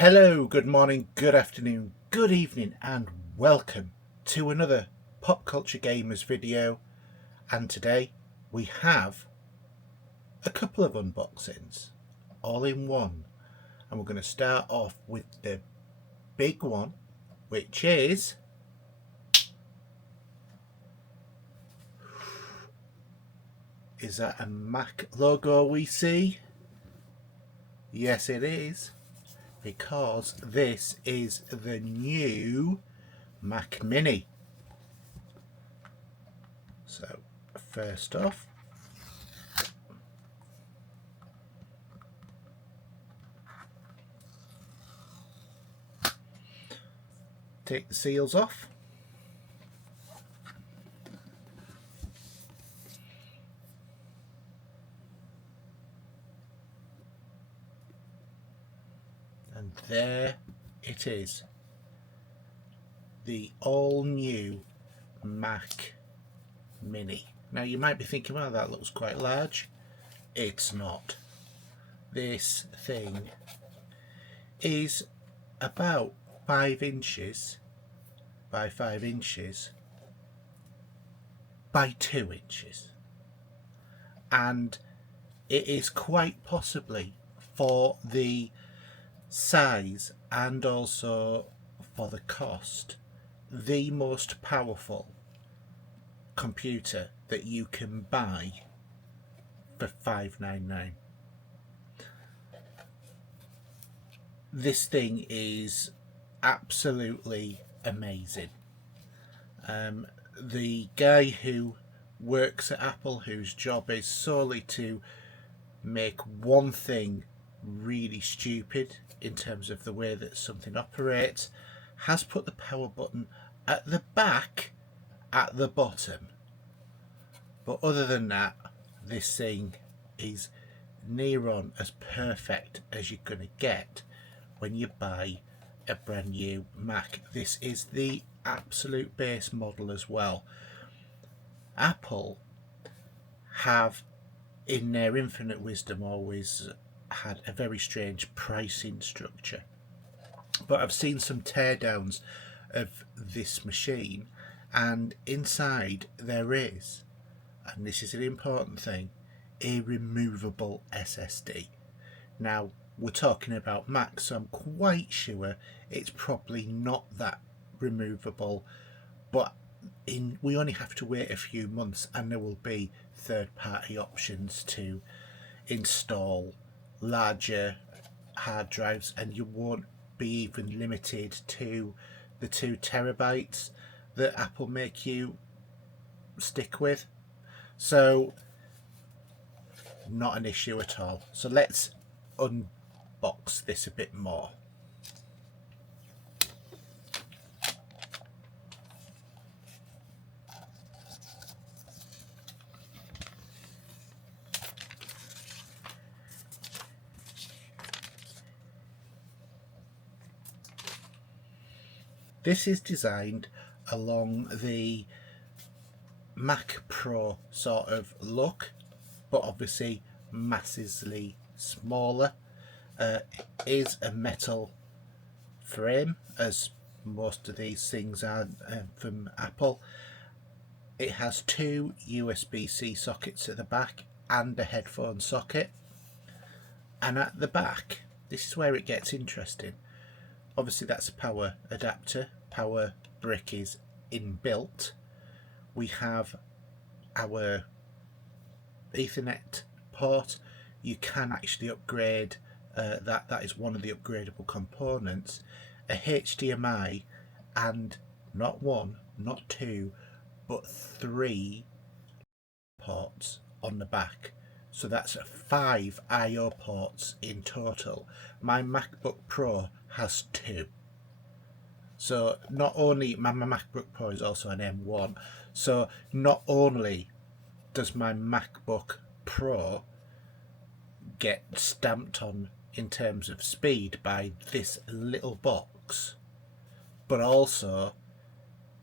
Hello, good morning, good afternoon, good evening, and welcome to another Pop Culture Gamers video. And today we have a couple of unboxings all in one. And we're going to start off with the big one, which is that a Mac logo we see? Yes, it is. Because this is the new Mac Mini. So first off, take the seals off. And there it is. The all new Mac Mini. Now you might be thinking, well, that looks quite large. It's not. This thing is about 5 inches by 5 inches by 2 inches. And it is quite possibly, for the size and also for the cost, the most powerful computer that you can buy for $599. This thing is absolutely amazing. The guy who works at Apple, whose job is solely to make one thing really stupid in terms of the way that something operates, has put the power button at the back at the bottom. But other than that, this thing is near on as perfect as you're going to get when you buy a brand new Mac. This is the absolute base model as well. Apple have, in their infinite wisdom, always had a very strange pricing structure. But I've seen some teardowns of this machine, and inside there is, and this is an important thing, a removable SSD. Now we're talking about Mac, so I'm quite sure it's probably not that removable, but we only have to wait a few months and there will be third-party options to install larger hard drives, and you won't be even limited to the 2 terabytes that Apple make you stick with. So not an issue at all. So let's unbox this a bit more. This is designed along the Mac Pro sort of look, but obviously massively smaller. It is a metal frame, as most of these things are from Apple. It has 2 USB-C sockets at the back and a headphone socket. And at the back, this is where it gets interesting. Obviously that's a power adapter. Power brick is inbuilt. We have our Ethernet port. You can actually upgrade that is one of the upgradable components. A HDMI, and not 1, not 2, but 3 ports on the back. So that's 5 I/O ports in total. My MacBook Pro has 2. So not only, my MacBook Pro is also an M1, so not only does my MacBook Pro get stamped on in terms of speed by this little box, but also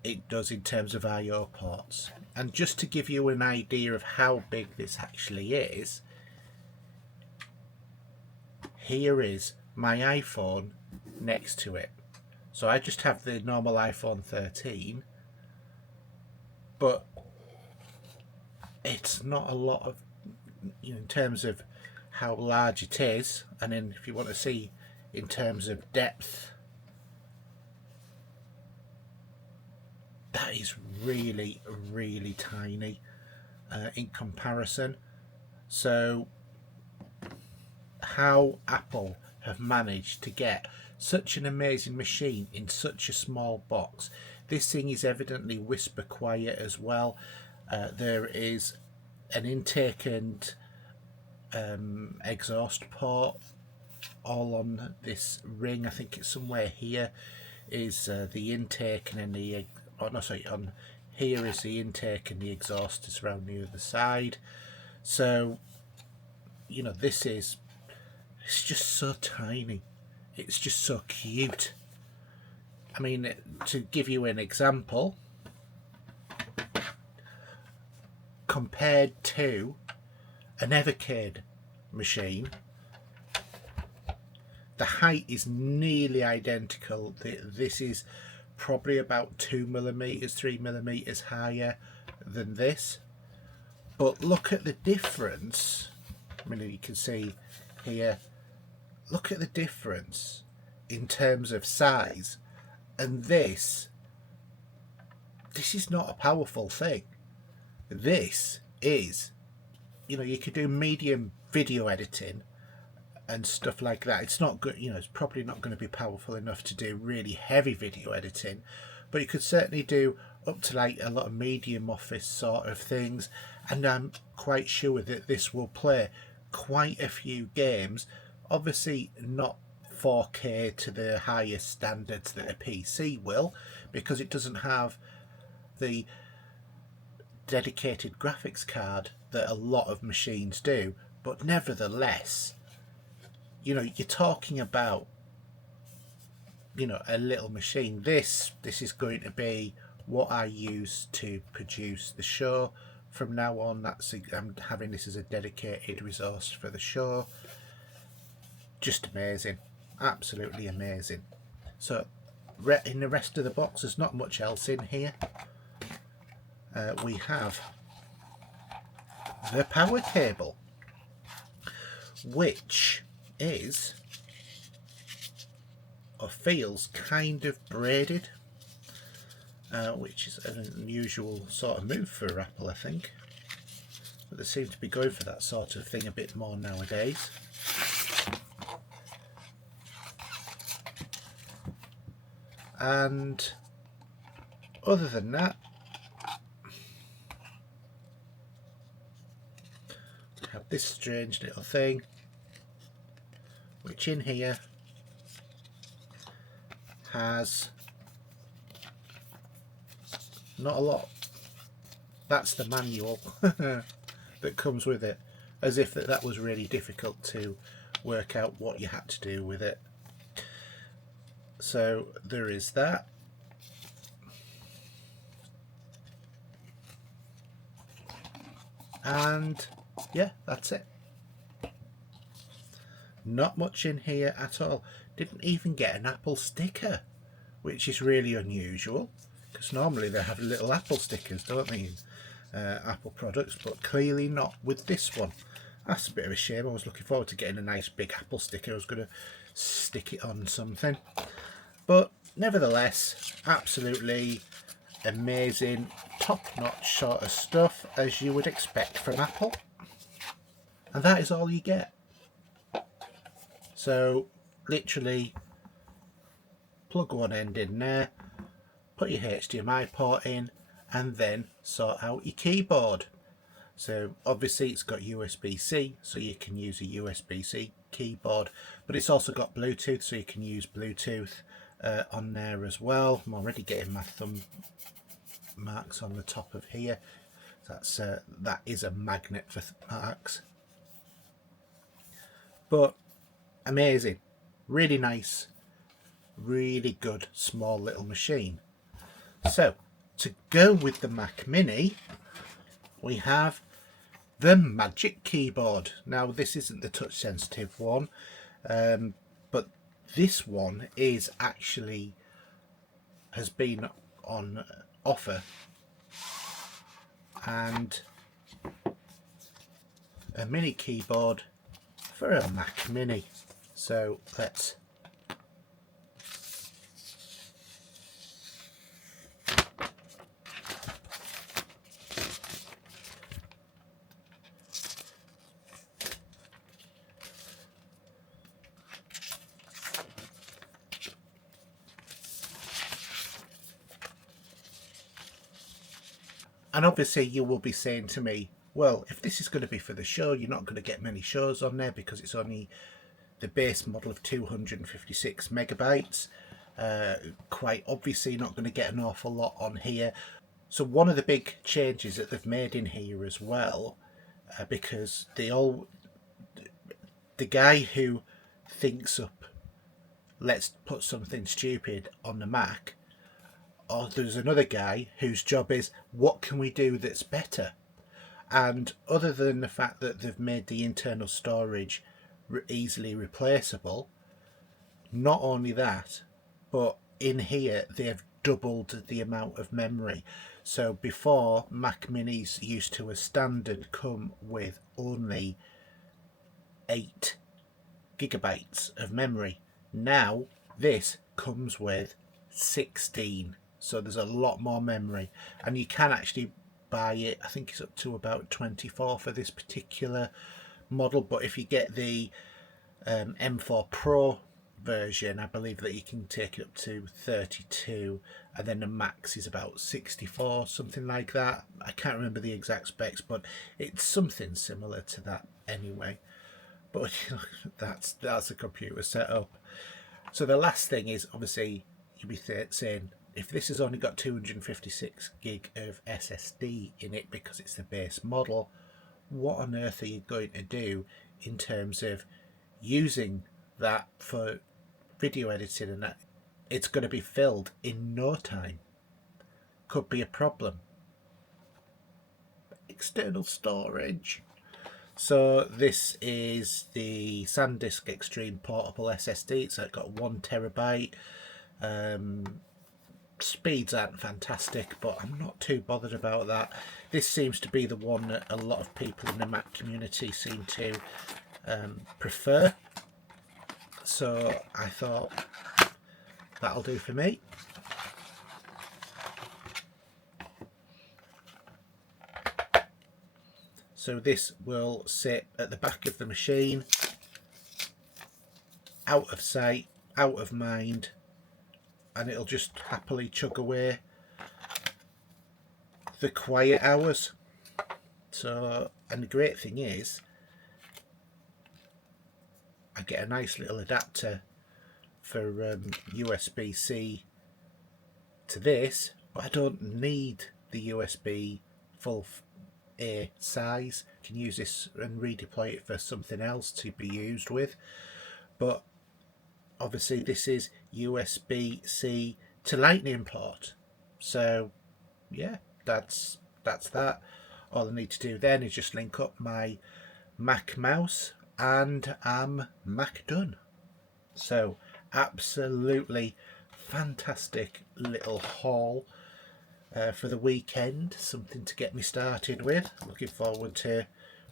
it does in terms of I/O ports. And just to give you an idea of how big this actually is, here is my iPhone next to it. So I just have the normal iPhone 13, but it's not a lot of, in terms of how large it is. And then if you want to see in terms of depth, that is really, really tiny in comparison. So how Apple have managed to get such an amazing machine in such a small box. This thing is evidently whisper quiet as well. There is an intake and exhaust port all on this ring. I think it's somewhere here is the intake, and then the on here is the intake, and the exhaust is around the other side. So this is, it's just so tiny. It's just so cute. I mean, to give you an example, compared to an Evercade machine, the height is nearly identical. This is probably about 2mm, 3mm higher than this. But look at the difference. I mean, you can see here, look at the difference in terms of size. And this is not a powerful thing. This is, you could do medium video editing and stuff like that. It's not good, it's probably not going to be powerful enough to do really heavy video editing, but you could certainly do up to like a lot of medium office sort of things. And I'm quite sure that this will play quite a few games. Obviously not 4K to the highest standards that a PC will, because it doesn't have the dedicated graphics card that a lot of machines do. But nevertheless, you're talking about a little machine. This is going to be what I use to produce the show from now on. I'm having this as a dedicated resource for the show. Just amazing, absolutely amazing. So in the rest of the box, there's not much else in here. We have the power cable, which is, or feels, kind of braided, which is an unusual sort of move for Apple, I think. But they seem to be going for that sort of thing a bit more nowadays. And other than that, we have this strange little thing, which in here has not a lot. That's the manual that comes with it, as if that was really difficult to work out what you had to do with it. So there is that. And yeah, that's it. Not much in here at all. Didn't even get an Apple sticker, which is really unusual, because normally they have little Apple stickers, don't they, in Apple products, but clearly not with this one. That's a bit of a shame. I was looking forward to getting a nice big Apple sticker. I was going to stick it on something. But nevertheless, absolutely amazing, top-notch sort of stuff, as you would expect from Apple. And that is all you get. So literally plug one end in there, put your HDMI port in, and then sort out your keyboard. So obviously it's got USB-C, so you can use a USB-C keyboard, but it's also got Bluetooth, so you can use Bluetooth on there as well. I'm already getting my thumb marks on the top of here. That's that is a magnet for marks. But amazing, really nice, really good small little machine. So to go with the Mac Mini, we have the Magic Keyboard. Now this isn't the touch sensitive one, but This one is actually has been on offer, and a mini keyboard for a Mac Mini. So let's and obviously you will be saying to me, well, if this is going to be for the show, you're not going to get many shows on there because it's only the base model of 256 megabytes. Quite obviously not going to get an awful lot on here. So one of the big changes that they've made in here as well, because the guy who thinks up, let's put something stupid on the Mac, or there's another guy whose job is, what can we do that's better? And other than the fact that they've made the internal storage easily replaceable, not only that, but in here they've doubled the amount of memory. So before, Mac Minis used to as standard come with only 8 gigabytes of memory. Now this comes with 16, so there's a lot more memory, and you can actually buy it, I think it's up to about 24 for this particular model, but if you get the M4 Pro version, I believe that you can take it up to 32, and then the max is about 64, something like that. I can't remember the exact specs, but it's something similar to that anyway. But that's a computer setup. So the last thing is, obviously you'll be saying, if this has only got 256 gig of SSD in it because it's the base model, what on earth are you going to do in terms of using that for video editing and that? It's going to be filled in no time. Could be a problem. External storage. So this is the SanDisk Extreme Portable SSD. It's got 1 terabyte. Speeds aren't fantastic, but I'm not too bothered about that. This seems to be the one that a lot of people in the Mac community seem to prefer. So I thought that'll do for me. So this will sit at the back of the machine, out of sight, out of mind, and it'll just happily chug away the quiet hours. So, and the great thing is, I get a nice little adapter for USB-C to this, but I don't need the USB full A size. I can use this and redeploy it for something else to be used with. But obviously this is USB-C to Lightning port. So yeah, that's that. All I need to do then is just link up my Mac mouse and I'm Mac done. So absolutely fantastic little haul for the weekend, something to get me started with. Looking forward to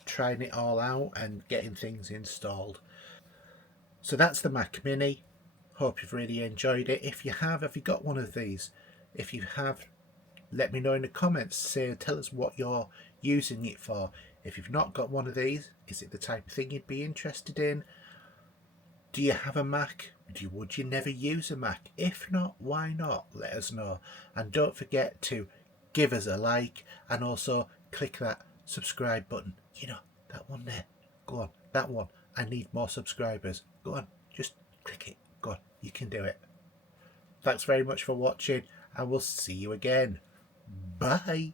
trying it all out and getting things installed. So that's the Mac Mini. Hope you've really enjoyed it. If you have you got one of these? If you have, let me know in the comments. Tell us what you're using it for. If you've not got one of these, is it the type of thing you'd be interested in? Do you have a Mac? Would you never use a Mac? If not, why not? Let us know. And don't forget to give us a like and also click that subscribe button. You know, that one there. Go on, that one. I need more subscribers. Go on, just click it. Go on, you can do it. Thanks very much for watching, and we'll see you again. Bye.